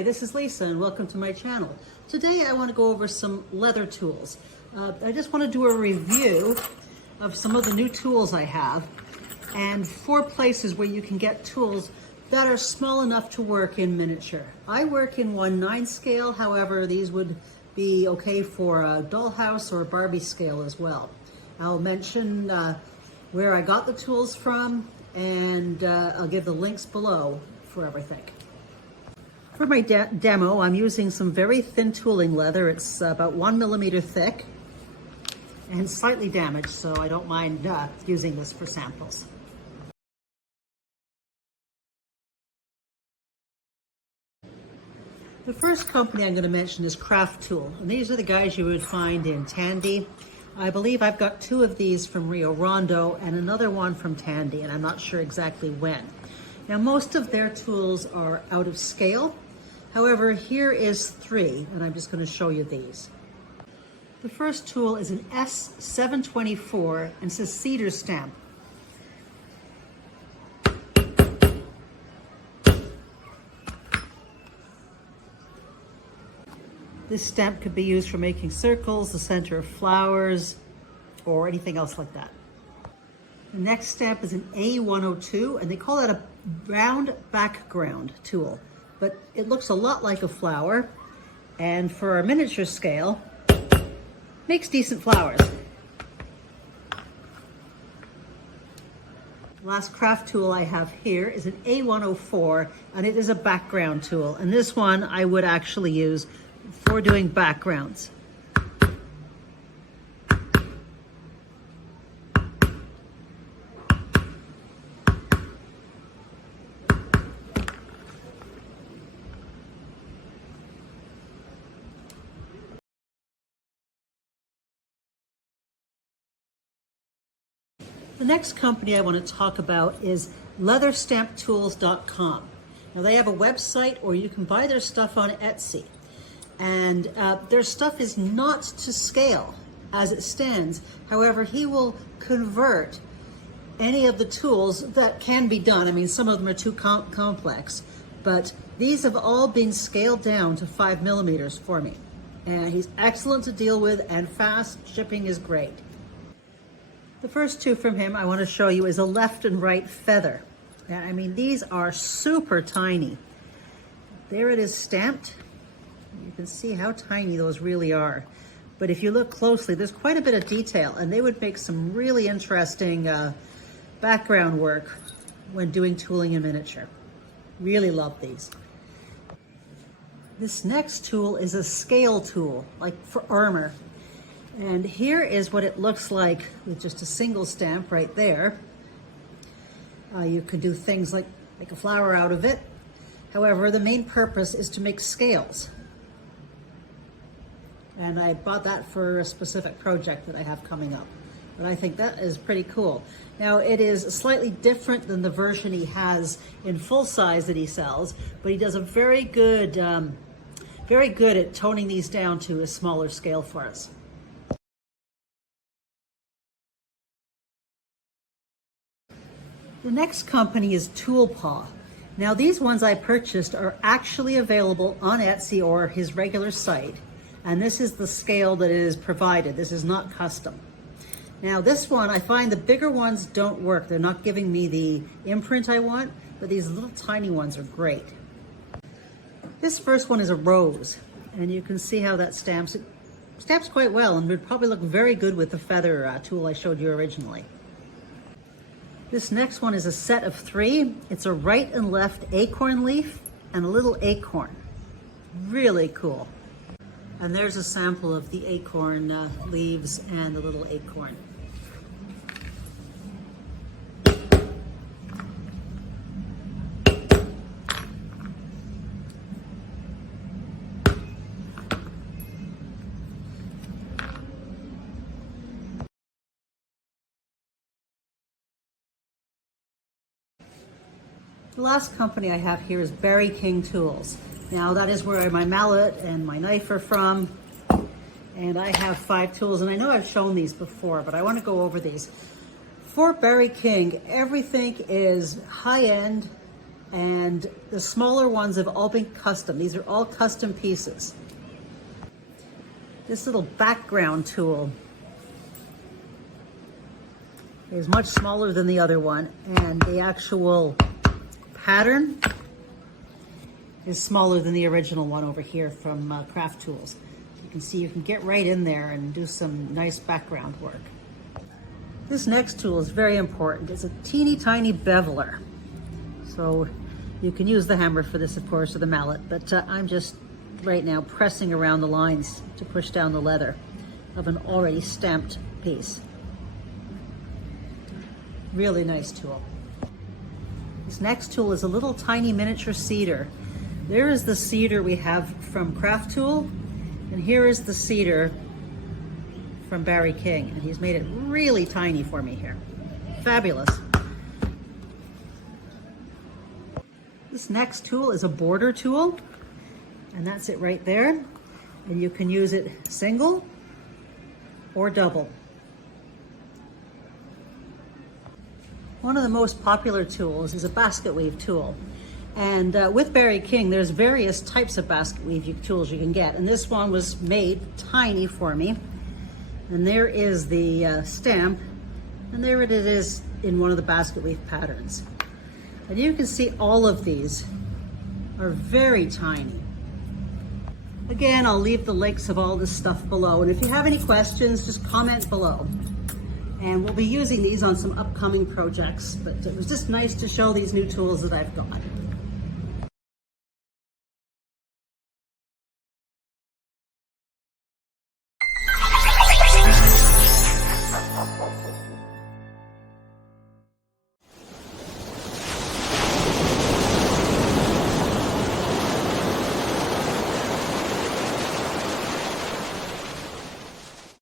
Hi, this is Lisa and welcome to my channel. Today I want to go over some leather tools. I just want to do a review of some of the new tools I have and 4 places where you can get tools that are small enough to work in miniature. I work in 1/9 scale, however these would be okay for a dollhouse or Barbie scale as well. I'll mention where I got the tools from and I'll give the links below for everything. For my demo, I'm using some very thin tooling leather. It's about 1 millimeter thick and slightly damaged, so I don't mind using this for samples. The first company I'm going to mention is Crafttool, and these are the guys you would find in Tandy. I believe I've got 2 of these from Rio Rondo and another one from Tandy, and I'm not sure exactly when. Now, most of their tools are out of scale. However, here is 3, and I'm just going to show you these. The first tool is an S724 and says cedar stamp. This stamp could be used for making circles, the center of flowers, or anything else like that. The next stamp is an A102, and they call that a round background tool. But it looks a lot like a flower, and for a miniature scale, makes decent flowers. The last craft tool I have here is an A104, and it is a background tool. And this one I would actually use for doing backgrounds. The next company I want to talk about is LeatherStampsTools.com. Now they have a website, or you can buy their stuff on Etsy. And their stuff is not to scale as it stands. However, he will convert any of the tools that can be done. I mean, some of them are too complex, but these have all been scaled down to 5 millimeters for me. And he's excellent to deal with, and fast shipping is great. The first 2 from him I want to show you is a left and right feather. And I mean, these are super tiny. There it is stamped. You can see how tiny those really are. But if you look closely, there's quite a bit of detail, and they would make some really interesting background work when doing tooling in miniature. Really love these. This next tool is a scale tool, like for armor. And here is what it looks like with just a single stamp right there. You could do things like make a flower out of it. However, the main purpose is to make scales. And I bought that for a specific project that I have coming up. But I think that is pretty cool. Now, it is slightly different than the version he has in full size that he sells, but he does a very good at toning these down to a smaller scale for us. The next company is ToolPaw. Now, these ones I purchased are actually available on Etsy or his regular site. And this is the scale that is provided. This is not custom. Now, this one, I find the bigger ones don't work. They're not giving me the imprint I want, but these little tiny ones are great. This first one is a rose, and you can see how that stamps. It stamps quite well and would probably look very good with the feather tool I showed you originally. This next one is a set of 3. It's a right and left acorn leaf and a little acorn. Really cool. And there's a sample of the acorn leaves and the little acorn. The last company I have here is Barry King Tools. Now that is where my mallet and my knife are from. And I have 5 tools, and I know I've shown these before, but I want to go over these. For Barry King, everything is high-end, And the smaller ones have all been custom. These are all custom pieces. This little background tool is much smaller than the other one, and the actual pattern is smaller than the original one over here from Crafttool. You can see you can get right in there and do some nice background work. This next tool is very important. It's a teeny tiny beveler. So you can use the hammer for this, of course, or the mallet, but I'm just right now pressing around the lines to push down the leather of an already stamped piece. Really nice tool. This next tool is a little tiny miniature cedar. There is the cedar we have from Crafttool, and here is the cedar from Barry King, and he's made it really tiny for me here. Fabulous. This next tool is a border tool, and that's it right there. And you can use it single or double. One of the most popular tools is a basket weave tool. And with Barry King, there's various types of basket weave tools you can get. And this one was made tiny for me. And there is the stamp, and there it is in one of the basket weave patterns. And you can see all of these are very tiny. Again, I'll leave the links of all this stuff below. And if you have any questions, just comment below. And we'll be using these on some upcoming projects, but it was just nice to show these new tools that I've got.